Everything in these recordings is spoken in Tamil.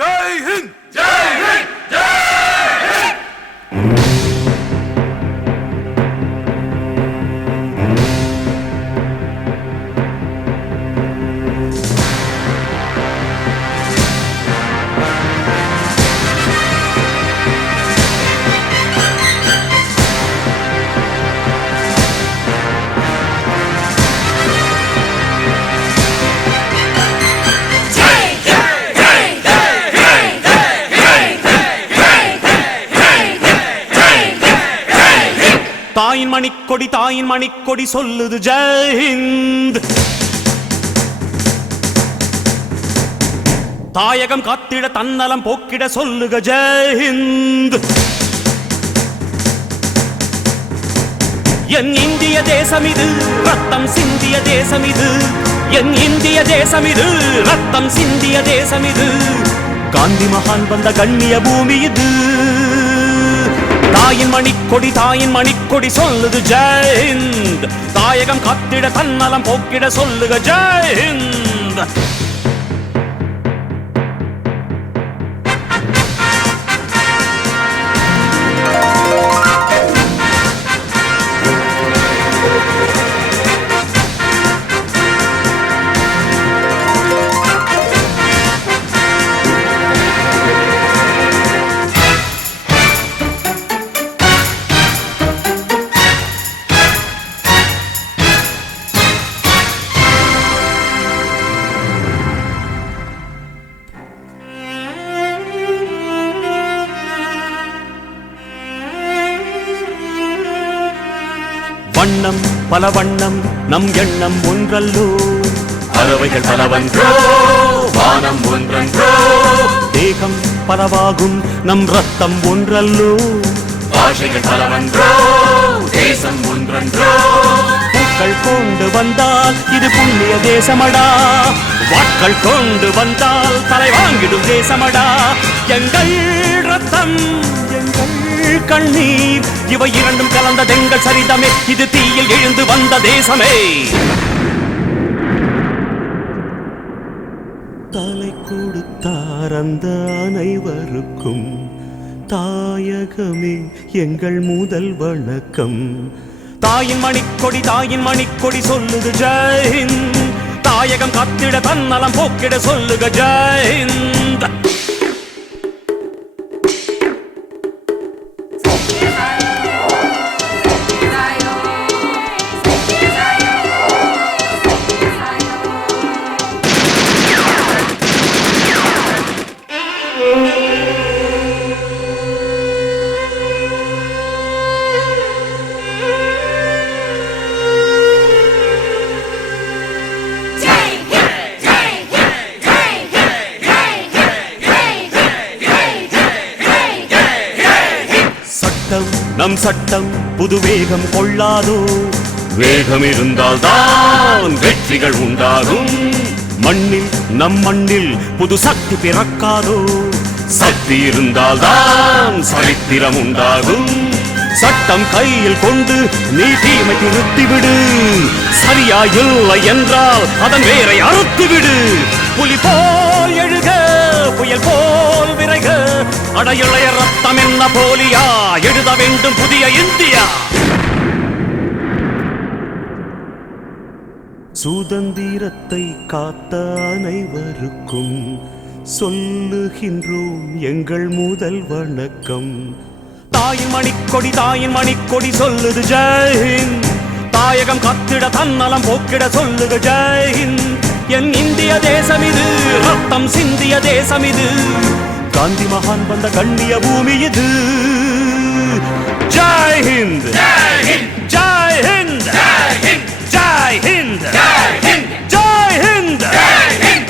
ஜெய் ஹிந்த் ஜெய் ஹிந்த் ஜெய் ஹிந்த். தாயின் மணிக்கொடி தாயின் மணிக்கொடி சொல்லுது ஜெய் ஹிந்த். தாயகம் காத்திட தன்னலம் போக்கிட சொல்லுக ஜெய் ஹிந்த். என் இந்திய தேசம் இது ரத்தம் சிந்திய தேசம் இது. என் இந்திய தேசம் இது ரத்தம் சிந்திய தேசம் இது. காந்தி மகான் வந்த கண்ணிய பூமி இது. தாயின் மணிக்கொடி சொல்லுது ஜெய் ஹிந்த். தாயகம் காத்திட தன்னலம் போக்கிட சொல்லுக ஜெய் ஹிந்த். வண்ணம் பல வண்ணம் நம் எண்ணம் ஒன்றல்லோ. பறவைகள் பலவன்றோ வானம் ஒன்றன்றோ. தேகம் பலவாகும் நம் ரத்தம் ஒன்றல்லோ. பாஷைகள் பலவன்றோ தேசம் ஒன்றன்றோ. பூக்கள் கொண்டு வந்தால் இது புண்ணிய தேசமடா. வாட்கள் கொண்டு வந்தால் தலை வாங்கிடும் தேசமடா. எங்கள் ரத்தம் எங்கள் கண்ணீர் இவை இரண்டும் கலந்த தெங்கள் சரிதமே. இது தீயில் எழுந்து வந்த தேசமே. தலை கொடுத்தார் அந்த அனைவருக்கும் தாயகமே எங்கள் முதல் வணக்கம். தாயின் மணிக்கொடி சொல்லுது ஜெய் ஹிந்த். தாயகம் காத்திட தன்னலம் போக்கிட சொல்லுக ஜெய் ஹிந்த். நம் சட்டம் புது வேகம் கொள்ளாதோ. வேகம் இருந்தால் தான் வெற்றிகள் உண்டாகும். மண்ணில் நம் மண்ணில் புது சக்தி பிறக்காதோ. சக்தி இருந்தால் தான் சரித்திரம் உண்டாகும். சட்டம் கையில் கொண்டு நீ தீமை நிறுத்திவிடு. சரியா இல்லை என்றால் அதன் வேரை அறுத்துவிடு. புலி போல் எழுக புயல் போல் விரைக. அடையுளைய ரத்தம் என்ன போலியா எழுத வேண்டும் புதிய இந்தியா. சுதந்திரத்தை காத்த அனைவருக்கும் சொல்லுகின்றோம் எங்கள் முதல் வணக்கம். தாயின் மணிக்கொடி சொல்லுது ஜெய் ஹிந்த். தாயகம் காத்திட தன்னலம் போக்கிட சொல்லுக ஜெய் ஹிந்த். என் இந்திய தேசம் இது ரத்தம் சிந்திய தேசம் இது. காந்தி மகான் வந்த கண்ணிய பூமி இது. ஜெய் ஹிந்த் ஜெய் ஹிந்த் ஜெய் ஹிந்த் ஜெய் ஹிந்த் ஜெய் ஹிந்த் ஜெய் ஹிந்த் ஜெய் ஹிந்த்.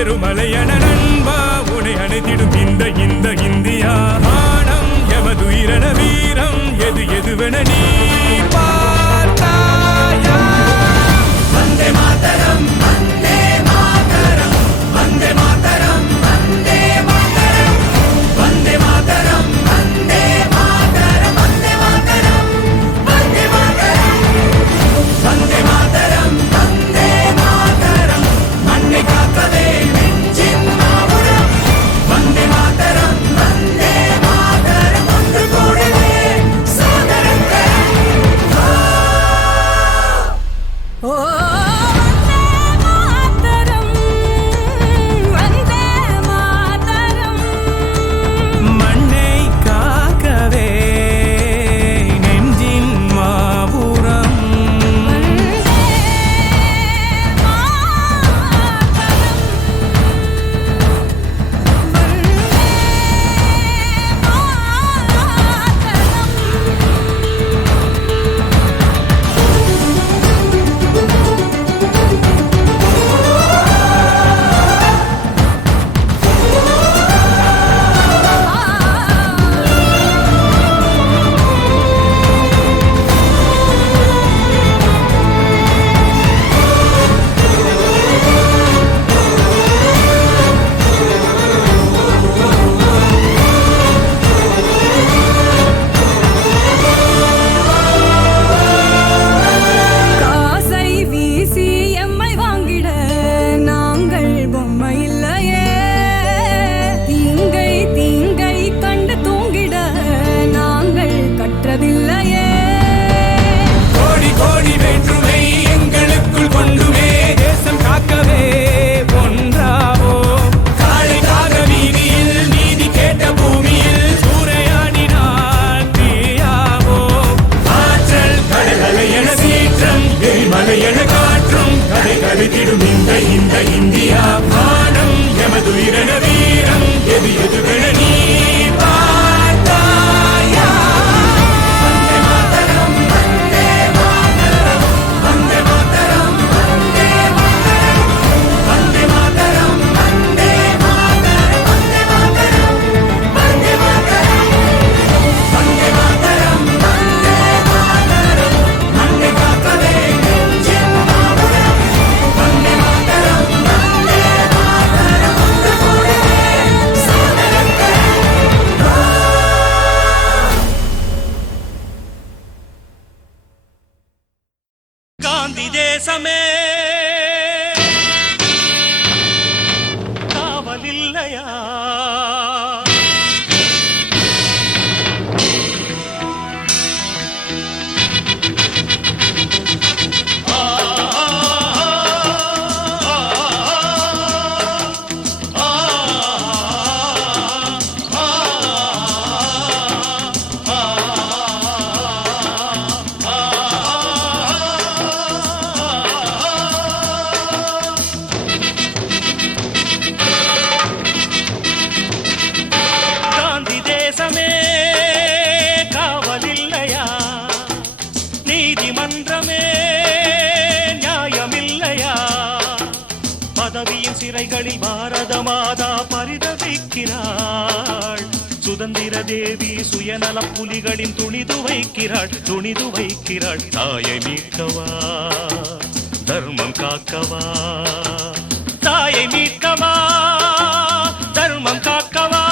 எருமலையன நண்பா உனை அணைத்திடும் இந்த இந்த இந்தியா ஆனம் எமதுயிரன வீரம் எது எதுவென நீ பார்த்தாயா வந்தே மாதரம் வந்தே மாதரம் வந்தே மாதரம் வந்தே மாதரம் வந்தே மாதரம் வந்தே மாதரம் வந்தே மாதரம் வந்தே மாதரம் வந்தே மாதரம் வந்தே மாதரம் மண்ணை காக்கவே நெஞ்சின் மாபுரம் வந்தே மாதரம் வந்தே மாதரம் ஒன்று கூடவே சோதரங்கள் ஓ வந்தே மாதரம் மண்ணை காக்கவே நெஞ்சின் மாபுரம் காசை வீசி எம்மை வாங்கிட நாங்கள் பொம்மை இல்லையே தீங்கை தீங்கை கண்டு தூங்கிட நாங்கள் கற்றதில்லையே கோடி கோடி வேற்றுமை எங்களுக்குள் கொண்டுமே தேசம் காக்கவே ஒன்றாவோ காளைக்காக வீதியில் நீதி கேட்ட பூமியில் சூறையாடினால் தீயாவோ ஆற்றல் கடலை என சீற்றம் எரிமலை என காற்றும் கதை கருத்திடும் இந்த இந்த இந்தியா வானம் எமதுயிரென வீரம் எது எதுவென நீ பார்த்தாயா வந்தே மாதரம் வந்தே மாதரம் வந்தே மாதரம் வந்தே மாதரம் வந்தே மாதரம் வந்தே மாதரம் வந்தே மாதரம் வந்தே மாதரம் வந்தே மாதரம் வந்தே மாதரம் மண்ணை காக்கவே நெஞ்சின் மாபுரம் வந்தே மாதரம் வந்தே மாதரம் ஒன்று கூடவே சோதரங்கள் காந்தி தேசமே காவலில்லையா காந்தி தேசமே காவலில்லையா நீதிமன்றமே நியாயமில்லையா பதவியின் சிறைகளில் பாரத மாதா பரிதவிக்கிறாள் சுதந்திர தேவி சுயநல புலிகளின் துணிது வைக்கிறாள் தாயை மீட்கவா தர்மம் காக்கவா தாயை மீட்கவா தர்மம் காக்கவா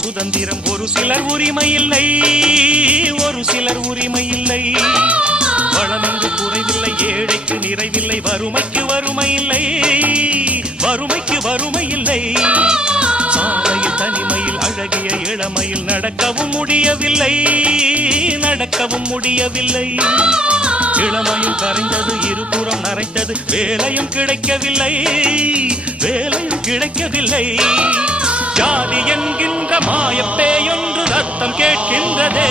சுதந்திரம் ஒரு சிலர் உரிமை இல்லை வளமென்று குறைவில்லை ஏழைக்கு நிறைவில்லை வறுமைக்கு வறுமை இல்லை சாலையில் தனிமையில் அழகிய இளமையில் நடக்கவும் முடியவில்லை நடக்கவும் முடியவில்லை. இளமையும் கரைந்தது, இருபுறம் நரைத்தது, வேலையும் கிடைக்கவில்லை, வேலையும் கிடைக்கவில்லை. ஜாதி என்கின்ற மாயப்பேயொன்று ரத்தம் கேட்கின்றதே,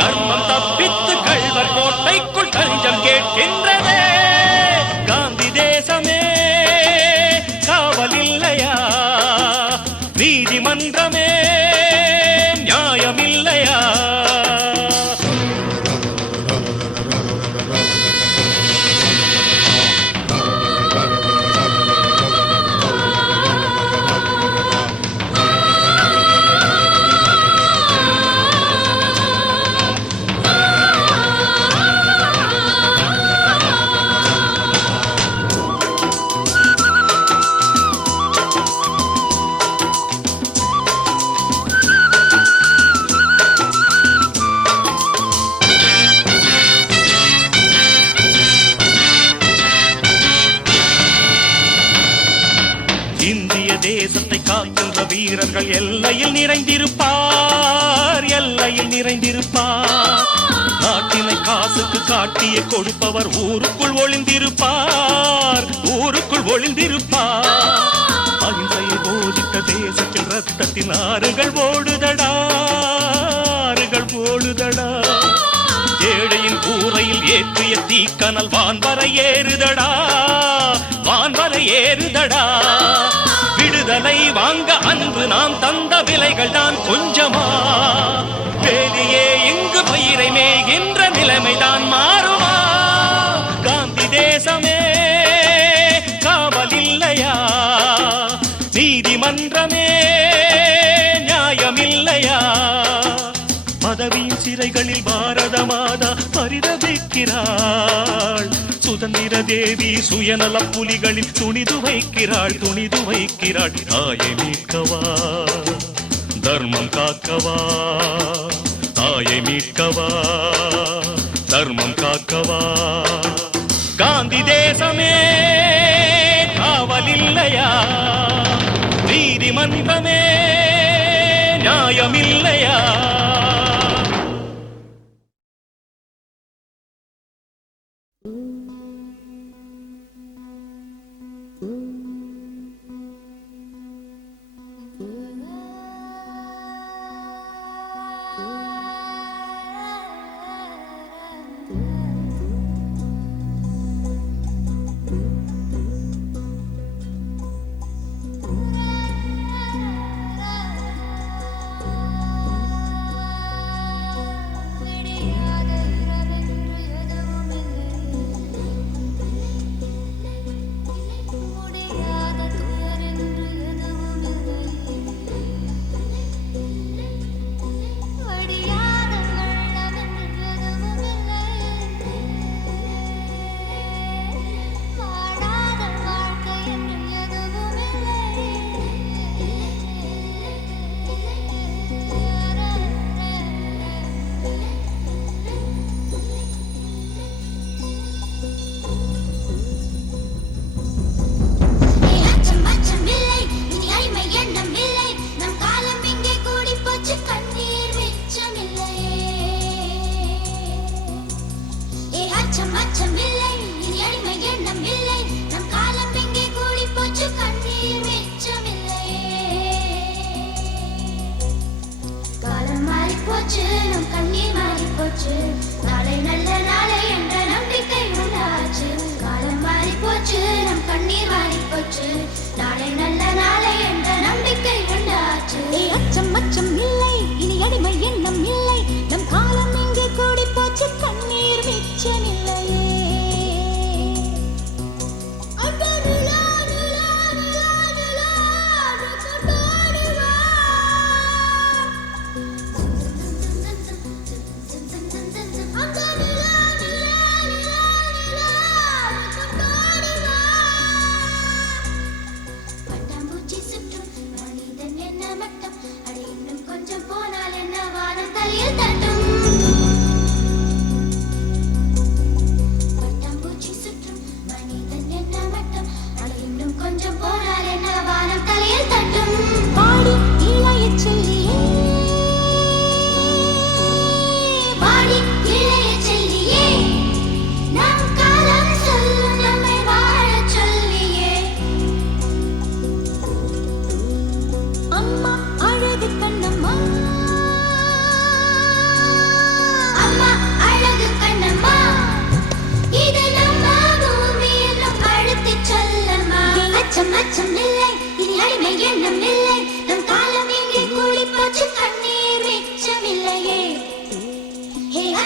தர்மம் தப்பித்து கள்வர் கோட்டைக்குள் தஞ்சம் கேட்கின்றதே. காந்தி தேசமே காவலில்லையா, நீதிமன்றமே நியாயமில்லையா? இந்திய தேசத்தை காக்கின்ற வீரர்கள் எல்லையில் நிறைந்திருப்பார், எல்லையில் நிறைந்திருப்பார். நாட்டினை காசுக்கு காட்டிய கொடுப்பவர் ஊருக்குள் ஒளிந்திருப்பார், ஊருக்குள் ஒளிந்திருப்பார். அகிம்சையை போதித்த தேசத்தில் ரத்தத்தின் ஆறுகள் ஓடுதடா, ஆறுகள் ஓடுதடா. ஏழையின் கூரையில் ஏற்றிய தீக்கனல் வான்வரை ஏறுதடா, வான்வரை ஏறுதடா. விடுதலை வாங்க அன்பு நாம் தந்த விலைகள் தான் கொஞ்சமா? வேதியே இங்கு பயிரை மேய்கின்ற நிலைமைதான் மாறுமா? காந்தி தேசமே காவலில்லையா, நீதிமன்றமே நியாயமில்லையா? பதவியின் சிறைகளில் பாரத மாதா பரிதவிக்கிறாள். சுதந்திர தேவி சுயநல புலிகளில் துணிது வைக்கிறாள், துணிது வைக்கிறாள். தாயை மீட்கவா, தர்மம் காக்கவா, தாயை மீட்கவா, தர்மம் காக்கவா. காந்தி தேசமே காவலில்லையா, நீதிமன்றமே நியாயமில்லையா?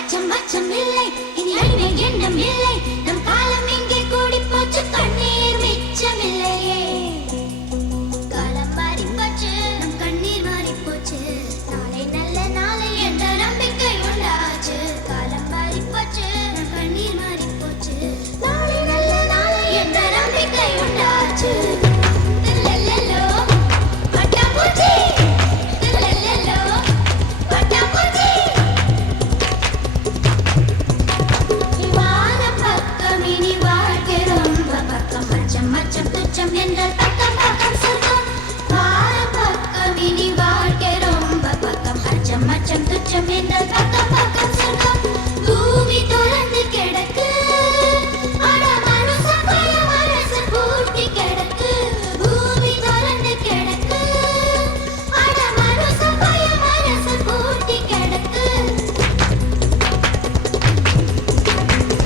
அச்சம் அச்சம் இல்லை இனி அடிமை எண்ணம் இல்லை நம் காலம் இங்கே கூடி போச்சு கண்ணீர் மிச்சமில்லையே காலம் மாறி போச்சு நம் கண்ணீர் மாறி போச்சு நாளை நல்ல நாளை என்ற நம்பிக்கை உண்டாச்சு காலம் மாறி போச்சு நம் கண்ணீர் மாறி போச்சு நாளை நல்ல நாளை என்ற நம்பிக்கை உண்டாச்சு லல்லல்லோ பட்டாம்பூச்சி லல்லல்லோ பட்டாம்பூச்சி வானம் பக்கம் இனி வாழ்க்கை ரொம்ப பக்கம் அச்சம் அச்சம் துச்சம் என்றால் பக்கம் பக்கம் சொர்க்கம் வானம் பக்கம் இனி வாழ்க்கை ரொம்ப பக்கம் அச்சம் அச்சம் துச்சம் என்றால் பக்கம் பக்கம் சொர்க்கம் பூமி தொடர்ந்து கிடக்கு அட மனுஷன் பய மனசு பூட்டி கிடக்கு பூமி தொடர்ந்து கிடக்கு அட மனுஷன் பய மனசு பூட்டி கிடக்கு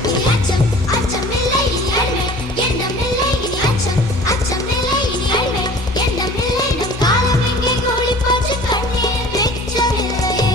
இனி அச்சம் அச்சம் இல்லை இனி அடிமை எண்ணம் இல்லை இனி அச்சம் அச்சம் இல்லை இனி அடிமை எண்ணம் இல்லை நம் காலம் எங்கே கூடி போச்சு கண்ணீர் மிச்சமில்லையே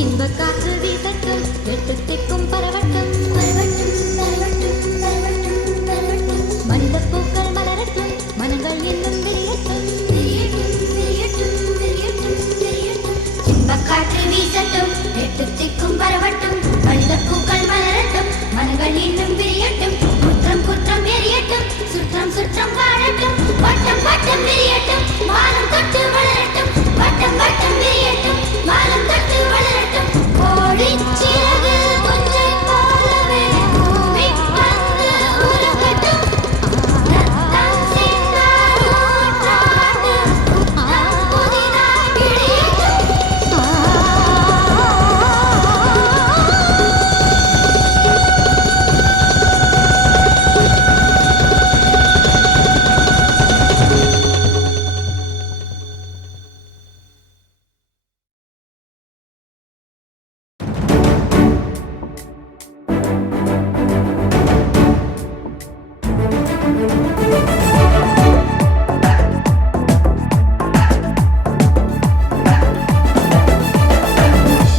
இன்பக் காற்று வீசட்டும் எட்டு திக்கும் பரவட்டும் பரவட்டும் பரவட்டும் பரவட்டும் பரவட்டும் மனிதப் பூக்கள் மலரட்டும் மனங்கள் இன்னும் விரியட்டும் விரியட்டும் விரியட்டும் விரியட்டும் விரியட்டும் இன்பக் காற்று வீசட்டும் எட்டு திக்கும் பரவட்டும் மனிதப் பூக்கள் மலரட்டும் மனங்கள் இன்னும் விரியட்டும் குற்றம் குற்றம் எரியட்டும் சுற்றம் சுற்றம் வாழட்டும் வட்டம் வட்டம் விரியட்டும் வானம் தொட்டு வளரட்டும் வட்டம் வட்டம் விரியட்டும் வானம் தொட்டு வளரட்டும் கோடிச்சிறகு ஒன்றை போலவே பூமி வந்து உருகட்டும் ரத்தம் சிந்தார் நூற்றாண்டு நம் புதிதாய் விளையட்டும்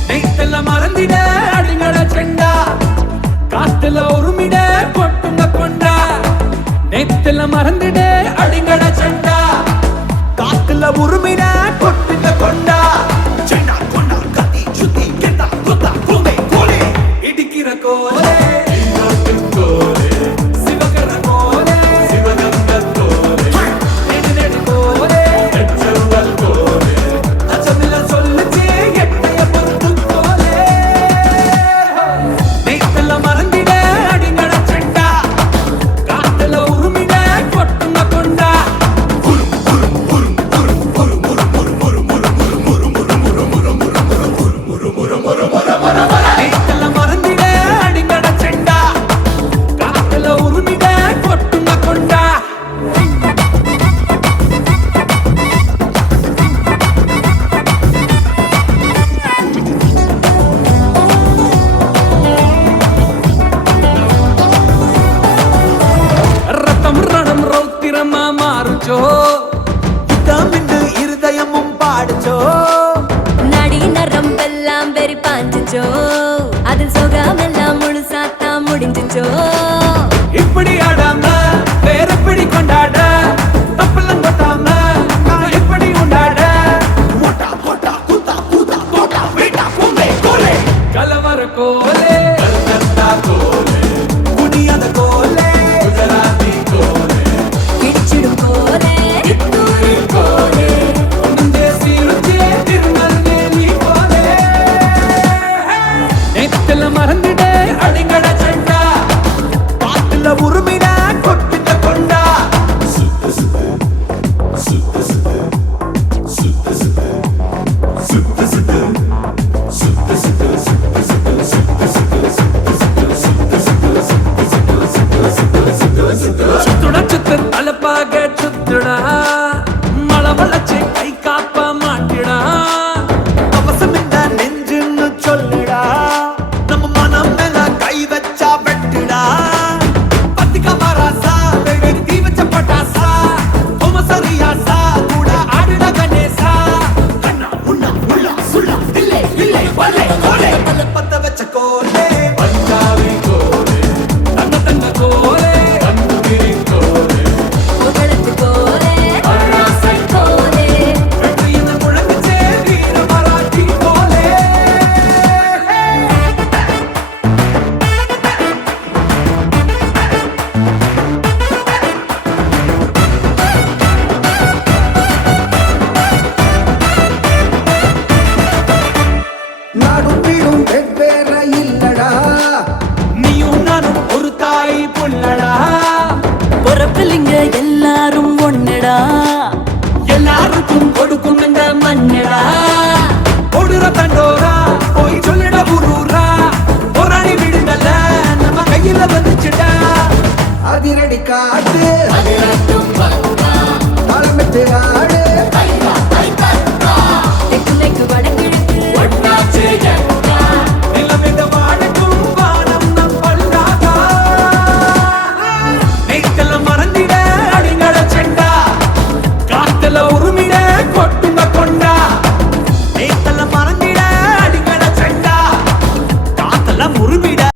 நெய்த்தல மறந்திட அடிங்கட செண்டா காத்துல உருமிட கொட்டுங்க கொண்டா நெய்த்தல மறந்திட அடிங்கட செண்டா காத்துல உருமிட கொட்டுங்க கொண்டா செண்டா கொண்டா கத்தி சுத்தி கெண்டா குத்தா குமே கோலே இடிக்கிற கோலே கோலே சிவகர கோலே சிவகங்க கோலே நெடு நெடு கோலே நெச்சல் கோலே அச்சமில்ல சொல்லுச்சே எட்டைய பொறுத்து கோலே நெய்த்தல மறந்திட அடிங்கட செண்டா காத்துல உருமிட கொட்டுங்க கொண்டா நெய்த்தல மறந்திட அடிங்கட செண்டா காத்துல உருமிட கொட்டுங்க கொண்டா ரத்தம் ரணம் ரௌத்திரமா மாறுச்சோ யுத்தமின்று இருதயமும் பாடுச்சோ நடி நரம்பெல்லாம் வெறி பாஞ்சுச்சோ அதில் சுகமெல்லாம் முழுசாத்தா முடிஞ்சுச்சோ இப்படி ஆடாம வேற எப்படி கொண்டாட தப்பெல்லாம் கொட்டாம நான் எப்படி உண்டாட மோட்டா போட்டா குத்தா கூத்தா தோட்டா வீட்டா கும்பே கோலே கலவர கோலே கல்கத்தா கோலே புனியாத கோலே குஜராத்தி கோலே இடிச்சிடும் கோலே இத்தூரி கோலே ஒன்றும் தேசி ருச்சி திருநெல்வேலி கோலே மன்னடா ஓடுற தண்டோரா போய் சொல்லிட ஊரூரா போராடி விடுங்கல்ல நம்ம கையில வந்துச்சுடா அதிரடி காட்டு அதிரட்டும் பக்கா தாளமிட்டு